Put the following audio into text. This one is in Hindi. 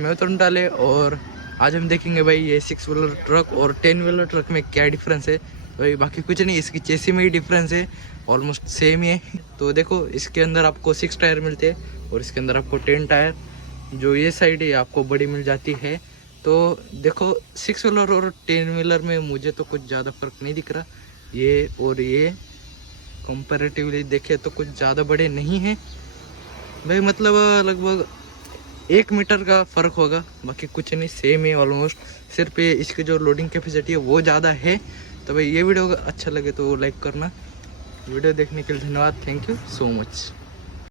मैं उतर डाले और आज हम देखेंगे भाई ये 6 व्हीलर ट्रक और 10 व्हीलर ट्रक में क्या डिफरेंस है। भाई बाकी कुछ नहीं, इसकी चेसी में ही डिफरेंस है, ऑलमोस्ट सेम ही है। तो देखो इसके अंदर आपको 6 टायर मिलते हैं और इसके अंदर आपको 10 टायर, जो ये साइड है आपको बड़ी मिल जाती है। तो देखो 6 व्हीलर और 10 व्हीलर में मुझे तो कुछ ज़्यादा फर्क नहीं दिख रहा, ये और ये कंपैरेटिवली देखे तो कुछ ज़्यादा बड़े नहीं हैं भाई, मतलब लगभग 1 मीटर का फ़र्क होगा, बाकी कुछ नहीं, सेम है ऑलमोस्ट। सिर्फ ये इसकी जो लोडिंग कैपेसिटी है वो ज़्यादा है। तो भाई ये वीडियो अच्छा लगे तो लाइक करना। वीडियो देखने के लिए धन्यवाद, थैंक यू सो मच।